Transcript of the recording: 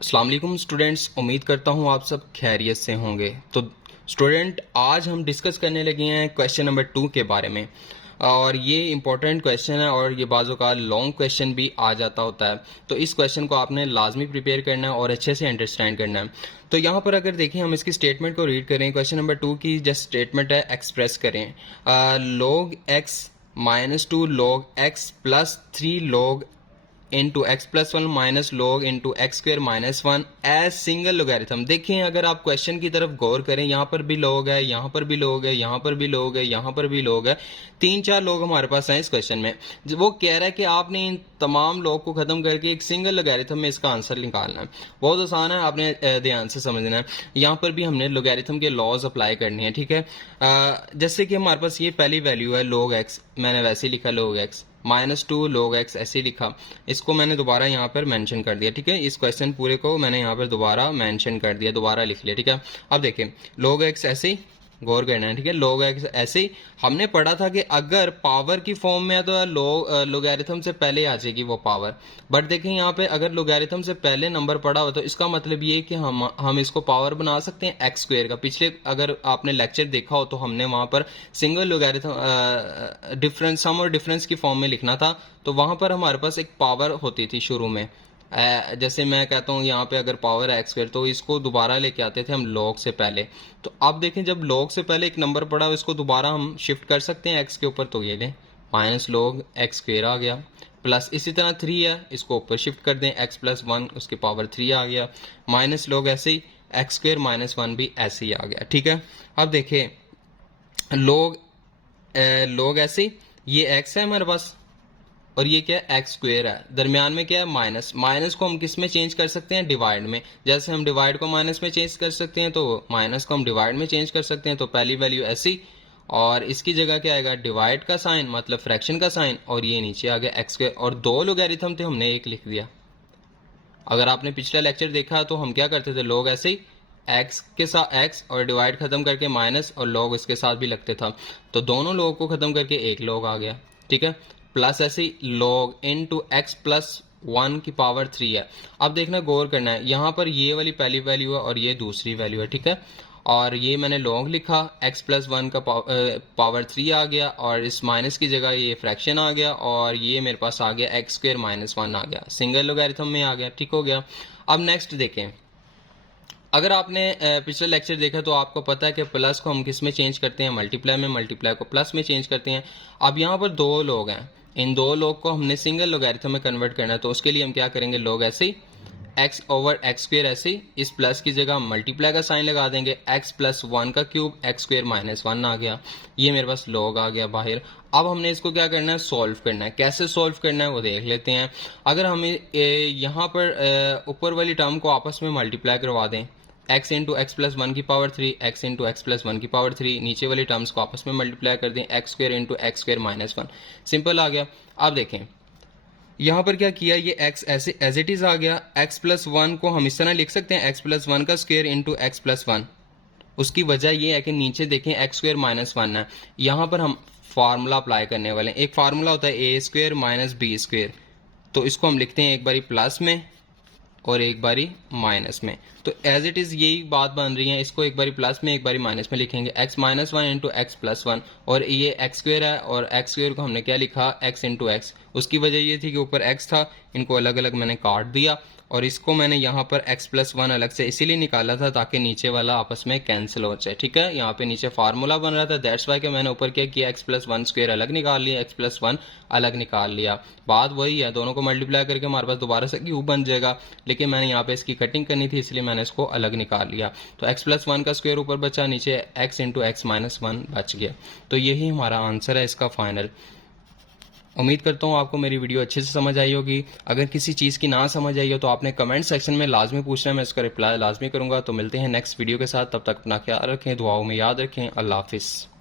अस्सलाम वालेकुम स्टूडेंट्स, उम्मीद करता हूँ आप सब खैरियत से होंगे। तो स्टूडेंट, आज हम डिस्कस करने लगे हैं क्वेश्चन नंबर 2 के बारे में। और ये इंपॉर्टेंट क्वेश्चन है और ये बाज़ों का लॉन्ग क्वेश्चन भी आ जाता होता है। तो इस क्वेश्चन को आपने लाजमी प्रिपेयर करना है और अच्छे से अंडरस्टैंड करना है। तो यहाँ पर अगर देखें, हम इसकी स्टेटमेंट को रीड करें। क्वेश्चन नंबर 2 की जस्ट स्टेटमेंट है, एक्सप्रेस करें log x -2 log x plus 3 log into X plus one minus log into x square minus one as single logarithm. देखें, अगर आप क्वेश्चन की तरफ गौर करें, यहाँ पर भी लॉग है, यहाँ पर भी लॉग है, यहाँ पर भी लॉग है, यहाँ पर भी लॉग है। 3-4 लॉग हमारे पास हैं इस क्वेश्चन में। वो कह रहा है कि आपने इन तमाम लॉग को खत्म करके एक सिंगल लोगैरिथम में इसका आंसर निकालना है। बहुत आसान है, आपने ध्यान से समझना है। यहाँ पर भी हमने लोगैरिथम के लॉज अप्लाई करनी है, ठीक है। जैसे कि हमारे पास ये पहली वैल्यू है लॉग एक्स, मैंने वैसे ही लिखा लॉग एक्स, -2 log x ऐसे लिखा। इसको मैंने दोबारा यहाँ पर मेंशन कर दिया, ठीक है। इस क्वेश्चन पूरे को मैंने यहाँ पर दोबारा मेंशन कर दिया, दोबारा लिख लिया, ठीक है। अब देखें, log x ऐसे ही गौर करना है, ठीक है। log x ऐसे ही हमने पढ़ा था कि अगर पावर की फॉर्म में है तो लोगैरिथम से पहले आ जाएगी वो पावर। बट देखें, यहाँ पे अगर लोगैरिथम से पहले नंबर पड़ा हो तो इसका मतलब ये कि हम इसको पावर बना सकते हैं एक्स स्क्वेयर का। पिछले अगर आपने लेक्चर देखा हो तो हमने वहां पर सिंगल लोगैरिथम डिफरेंस, सम और डिफरेंस की फॉर्म में लिखना था। तो वहां पर हमारे पास एक पावर होती थी शुरू में। जैसे मैं कहता हूँ यहाँ पे अगर पावर है एक्स स्क्वेयर, तो इसको दोबारा लेके आते थे हम लॉग से पहले। तो अब देखें, जब लॉग से पहले एक नंबर पड़ा हो, इसको दोबारा हम शिफ्ट कर सकते हैं एक्स के ऊपर। तो ये लें, माइनस लॉग एक्स स्क्वेयर आ गया, प्लस इसी तरह 3 है, इसको ऊपर शिफ्ट कर दें, एक्स प्लस 1 उसकी पावर 3 आ गया, माइनस लॉग ऐसे ही एक्स स्क्वेयर माइनस 1 भी ऐसे ही आ गया, ठीक है। अब देखें, लॉग ऐसे ही, ये एक्स है हमारे पास और ये क्या है, एक्स स्क्वेयर है। दरमियान में क्या है, माइनस। माइनस को हम किस में चेंज कर सकते हैं, डिवाइड में। जैसे हम डिवाइड को माइनस में चेंज कर सकते हैं तो माइनस को हम डिवाइड में चेंज कर सकते हैं। तो पहली वैल्यू ऐसी, और इसकी जगह क्या आएगा, डिवाइड का साइन, मतलब फ्रैक्शन का साइन, और ये नीचे आ गया एक्स स्क्वेयर। और 2 लोगैरिथम थे, हमने एक लिख दिया। अगर आपने पिछला लेक्चर देखा तो हम क्या करते थे, लोग ऐसे ही एक्स के साथ एक्स और डिवाइड खत्म करके माइनस और लॉग इसके साथ भी लगते था। तो दोनों लोग को खत्म करके एक लॉग आ गया, ठीक है। प्लस ऐसे ही लॉग इनटू एक्स प्लस 1 की पावर 3 है। अब देखना, गौर करना है, यहाँ पर ये वाली पहली वैल्यू है और ये दूसरी वैल्यू है, ठीक है। और ये मैंने लॉग लिखा, x प्लस 1 का पावर 3 आ गया, और इस माइनस की जगह ये फ्रैक्शन आ गया, और ये मेरे पास आ गया एक्स स्क्वेयर माइनस 1 आ गया, सिंगल लोगैरिथम में आ गया, ठीक हो गया। अब नेक्स्ट देखें, अगर आपने पिछले लेक्चर देखा तो आपको पता है कि प्लस को हम किस में चेंज करते हैं, मल्टीप्लाई में। मल्टीप्लाई को प्लस में चेंज करते हैं। अब यहाँ पर 2 लोग हैं, इन 2 लोग को हमने सिंगल लोगैरिथम में कन्वर्ट करना है। तो उसके लिए हम क्या करेंगे, लोग ऐसे ही एक्स ओवर एक्स स्क्वेयर, ऐसे ही इस प्लस की जगह मल्टीप्लाई का साइन लगा देंगे, एक्स प्लस 1 का क्यूब एक्स स्क्वेयर माइनस 1 आ गया। ये मेरे पास लॉग आ गया बाहर। अब हमने इसको क्या करना है, सॉल्व करना है। कैसे सॉल्व करना है वो देख लेते हैं। अगर हमें यहाँ पर ऊपर वाली टर्म को आपस में मल्टीप्लाई करवा दें, x इंटू एक्स प्लस 1 की power 3, x into X plus 1 की पावर 3, नीचे वाली टर्म्स को आपस में मल्टीप्लाई कर दें, x square into x square minus 1, simple आ गया। अब देखें, यहाँ पर क्या किया, ये x ऐसे एज इट इज आ गया। x प्लस 1 को हम इस तरह लिख सकते हैं, x प्लस 1 का स्क्वेयर इंटू एक्स प्लस 1। उसकी वजह ये है कि नीचे देखें एक्स स्क्वेयर माइनस 1 है। यहाँ पर हम फार्मूला अप्लाई करने वाले हैं। एक फार्मूला होता है ए स्क्वेयर माइनस बी स्क्वेयर। तो इसको हम लिखते हैं एक बारी प्लस में और एक बारी माइनस में। तो एज इट इज यही बात बन रही है, इसको एक बारी प्लस में एक बारी माइनस में लिखेंगे, x minus 1 into X plus 1। और ये एक्स स्क्वेयर है और एक्स स्क्वेयर को हमने क्या लिखा, x इंटू एक्स। उसकी वजह ये थी कि ऊपर x था, इनको अलग अलग मैंने काट दिया, और इसको मैंने यहाँ पर x प्लस 1 अलग से इसीलिए निकाला था ताकि नीचे वाला आपस में कैंसिल हो जाए, ठीक है। यहाँ पे नीचे फार्मूला बन रहा था, दैट्स वाई कि मैंने ऊपर क्या किया, x प्लस 1 स्क्वेयर अलग निकाल लिया, x प्लस 1 अलग निकाल लिया। बात वही है, दोनों को मल्टीप्लाई करके हमारे पास दोबारा से क्यूब बन जाएगा, लेकिन मैंने यहाँ पे इसकी कटिंग करनी थी इसलिए मैंने इसको अलग निकाल लिया। तो x प्लस 1 का स्क्वेयर ऊपर बचा, नीचे x इंटू एक्स माइनस 1 बच गया। तो यही हमारा आंसर है इसका फाइनल। उम्मीद करता हूँ आपको मेरी वीडियो अच्छे से समझ आई होगी। अगर किसी चीज़ की ना समझ आई हो तो आपने कमेंट सेक्शन में लाजमी पूछना है, मैं इसका रिप्लाई लाजमी करूँगा। तो मिलते हैं नेक्स्ट वीडियो के साथ, तब तक अपना ख्याल रखें, दुआओं में याद रखें। अल्लाह हाफिज़।